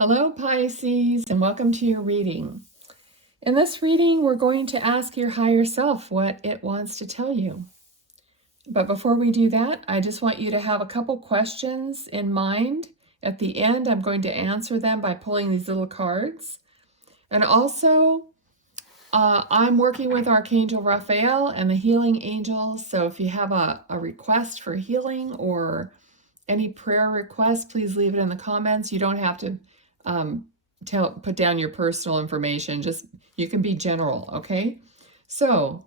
Hello, Pisces, and welcome to your reading. In this reading, we're going to ask your higher self what it wants to tell you. But before we do that, I just want you to have a couple questions in mind. At the end, I'm going to answer them by pulling these little cards. And also, I'm working with Archangel Raphael and the healing angels. So if you have a request for healing or any prayer requests, please leave it in the comments. You don't have to put down your personal information. Just, you can be general, okay? So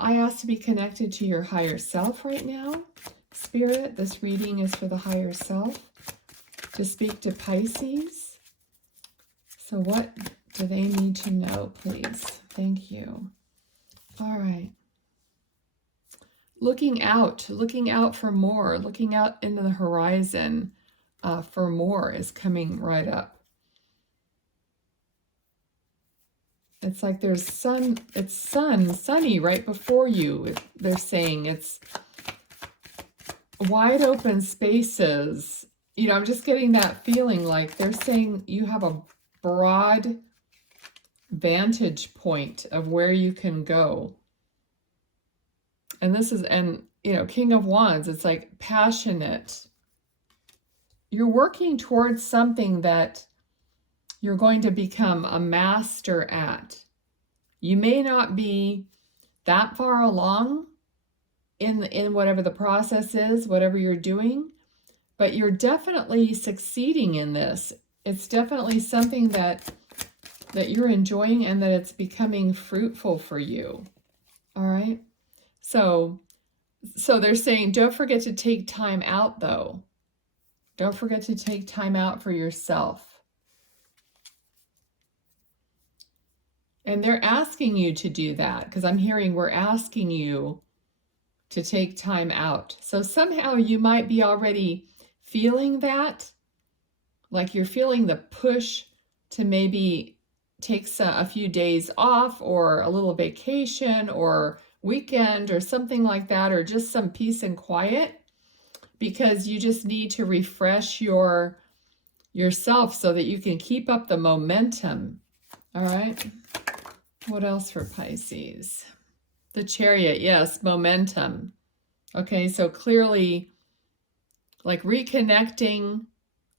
I ask to be connected to your higher self right now. Spirit, this reading is for the higher self. To speak to Pisces. So what do they need to know, please? Thank you. All right. Looking out for more, looking out into the horizon for more is coming right up. It's like there's sunny right before you. They're saying it's wide open spaces. You know, I'm just getting that feeling like they're saying you have a broad vantage point of where you can go. And this is, King of Wands, it's like passionate. You're working towards something that you're going to become a master at. You may not be that far along in whatever the process is, whatever you're doing, but you're definitely succeeding in this. It's definitely something that you're enjoying and that it's becoming fruitful for you. All right? So they're saying, don't forget to take time out, though. Don't forget to take time out for yourself. And they're asking you to do that, because I'm hearing we're asking you to take time out. So somehow you might be already feeling that, like you're feeling the push to maybe take a few days off or a little vacation or weekend or something like that, or just some peace and quiet, because you just need to refresh yourself so that you can keep up the momentum. All right. What else for Pisces? The Chariot, yes, momentum. Okay, so clearly like reconnecting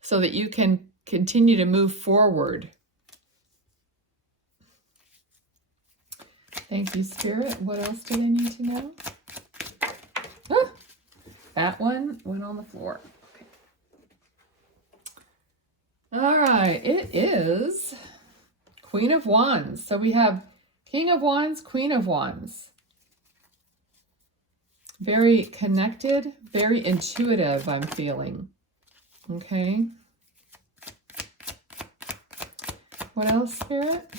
so that you can continue to move forward. Thank you, Spirit. What else do they need to know? Ah, that one went on the floor. Okay. All right, it is Queen of Wands. So we have King of Wands, Queen of Wands. Very connected, very intuitive, I'm feeling. Okay. What else, Spirit?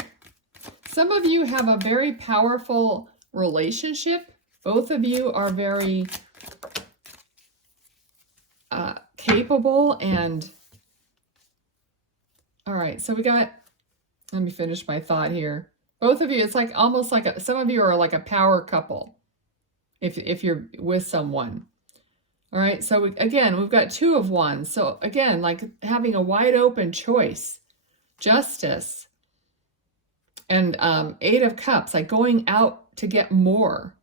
Some of you have a very powerful relationship. Both of you are very capable and... All right, so we got... Let me finish my thought here. Both of you, it's like almost like some of you are like a power couple if you're with someone. All right, so again, we've got Two of Wands. So again, like having a wide open choice, justice, and Eight of Cups, like going out to get more.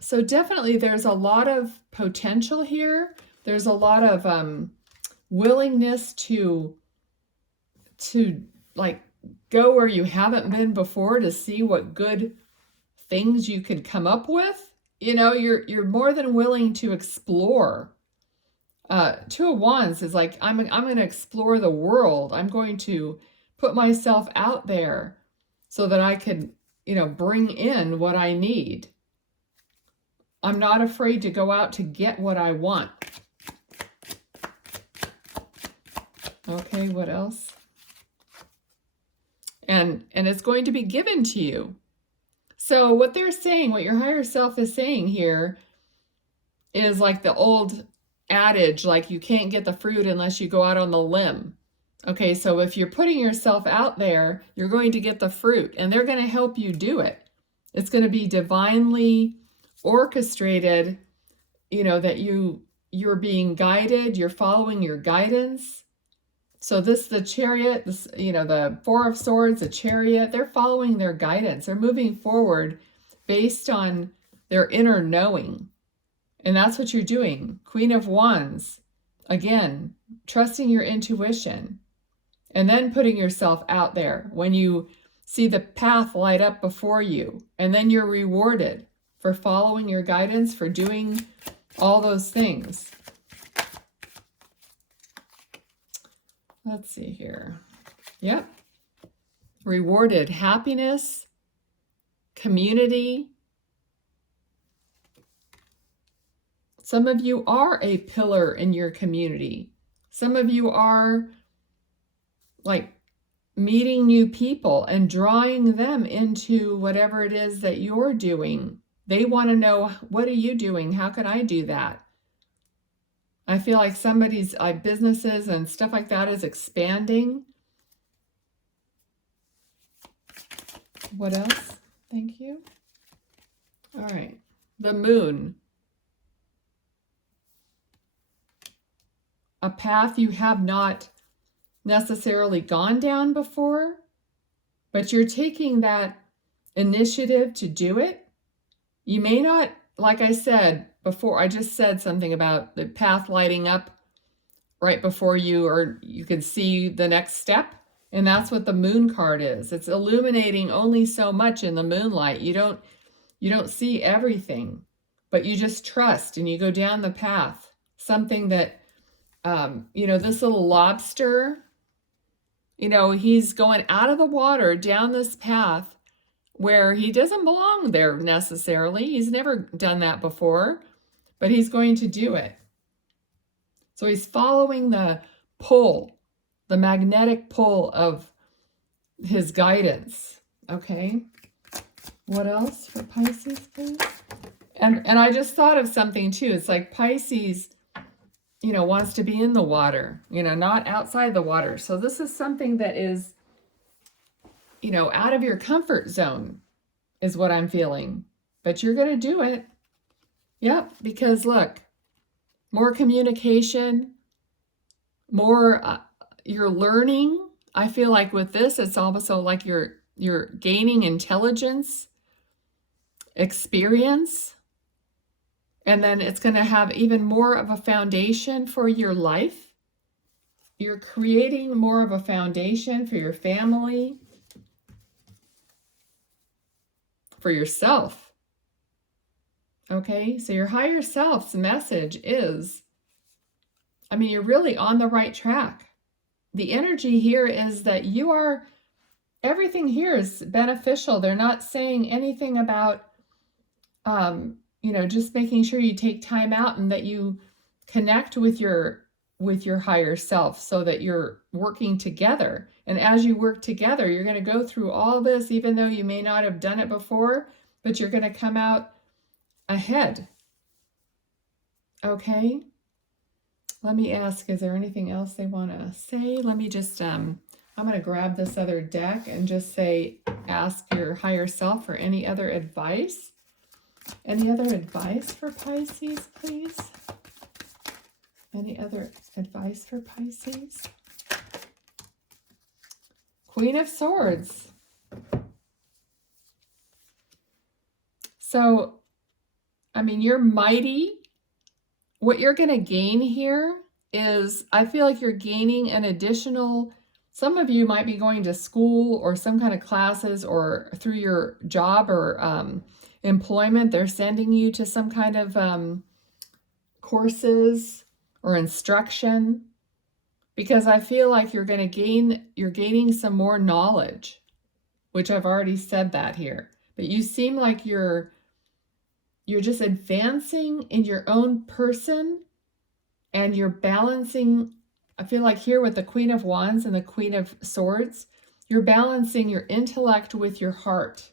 So definitely there's a lot of potential here. There's a lot of willingness to like go where you haven't been before to see what good things you could come up with. You know, you're more than willing to explore. Two of Wands is like, I'm going to explore the world. I'm going to put myself out there so that I could, bring in what I need. I'm not afraid to go out to get what I want. Okay, what else? And it's going to be given to you. So what they're saying, what your higher self is saying here is like the old adage, like you can't get the fruit unless you go out on the limb. Okay, so if you're putting yourself out there, you're going to get the fruit, and they're going to help you do it. It's going to be divinely orchestrated, that you're being guided, you're following your guidance. So the Chariot, this, the Four of Swords, the Chariot, they're following their guidance. They're moving forward based on their inner knowing. And that's what you're doing. Queen of Wands, again, trusting your intuition. And then putting yourself out there when you see the path light up before you. And then you're rewarded for following your guidance, for doing all those things. Let's see here. Yep. Rewarded happiness, community. Some of you are a pillar in your community. Some of you are like meeting new people and drawing them into whatever it is that you're doing. They want to know, what are you doing? How can I do that? I feel like somebody's businesses and stuff like that is expanding. What else? Thank you. All right. The Moon. A path you have not necessarily gone down before, but you're taking that initiative to do it. You may not, like I said before, I just said something about the path lighting up right before you, or you can see the next step. And that's what the Moon card is. It's illuminating only so much in the moonlight. You don't see everything, but you just trust and you go down the path. Something that, this little lobster, he's going out of the water down this path where he doesn't belong there necessarily. He's never done that before, but he's going to do it. So he's following the pull, the magnetic pull of his guidance. Okay. What else for Pisces, please? And I just thought of something too. It's like Pisces, wants to be in the water, not outside the water. So this is something that is, out of your comfort zone is what I'm feeling. But you're going to do it. Yep, because look, more communication, more you're learning. I feel like with this, it's also like you're gaining intelligence, experience, and then it's going to have even more of a foundation for your life. You're creating more of a foundation for your family, for yourself. Okay, so your higher self's message is, you're really on the right track. The energy here is that everything here is beneficial. They're not saying anything about, just making sure you take time out and that you connect with your higher self so that you're working together. And as you work together, you're going to go through all this, even though you may not have done it before, but you're going to come out ahead. Okay. Let me ask, is there anything else they want to say? Let me just, I'm going to grab this other deck and just say, ask your higher self for any other advice. Any other advice for Pisces, please? Any other advice for Pisces? Queen of Swords. So, you're mighty. What you're going to gain here is, I feel like you're gaining an additional, some of you might be going to school or some kind of classes, or through your job or employment, they're sending you to some kind of courses or instruction, because I feel like you're gaining some more knowledge, which I've already said that here. But you seem like you're just advancing in your own person, and you're balancing. I feel like here with the Queen of Wands and the Queen of Swords, you're balancing your intellect with your heart.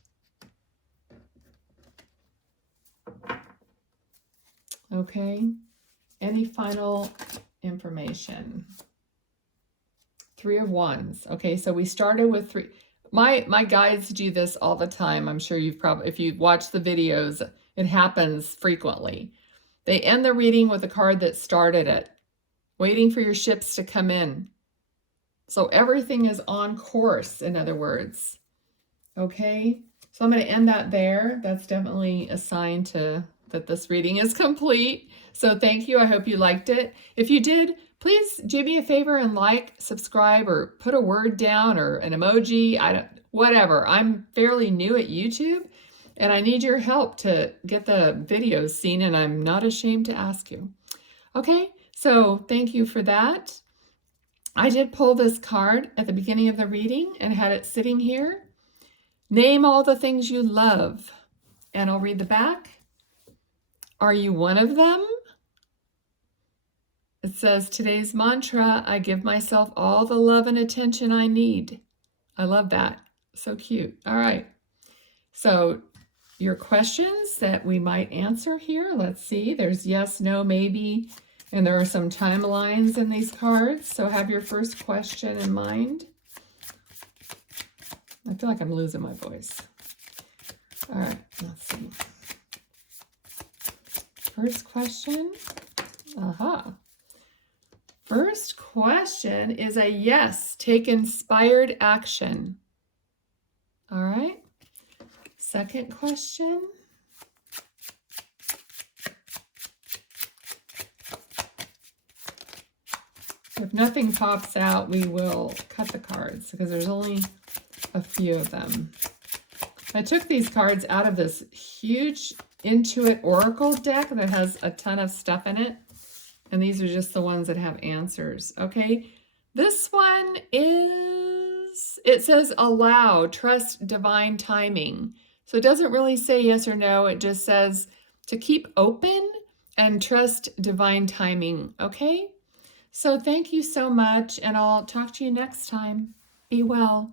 Okay. Any final information? Three of Wands. Okay, so we started with three. My guides do this all the time. I'm sure you've probably, if you watch the videos, it happens frequently. They end the reading with a card that started it, waiting for your ships to come in. So everything is on course, in other words. Okay, so I'm going to end that there. That's definitely a sign that this reading is complete. So thank you. I hope you liked it. If you did, please do me a favor and like, subscribe, or put a word down or an emoji. Whatever. I'm fairly new at YouTube, and I need your help to get the videos seen, and I'm not ashamed to ask you. Okay, so thank you for that. I did pull this card at the beginning of the reading and had it sitting here. Name all the things you love. And I'll read the back. Are you one of them? It says, today's mantra, I give myself all the love and attention I need. I love that. So cute. All right. So your questions that we might answer here. Let's see. There's yes, no, maybe. And there are some timelines in these cards. So have your first question in mind. I feel like I'm losing my voice. All right, let's see. First question. Aha. First question is a yes. Take inspired action. All right. Second question. If nothing pops out, we will cut the cards because there's only a few of them. I took these cards out of this huge Intuit Oracle deck that has a ton of stuff in it. And these are just the ones that have answers. Okay. This one is, it says allow, trust divine timing. So it doesn't really say yes or no. It just says to keep open and trust divine timing. Okay. So thank you so much, and I'll talk to you next time. Be well.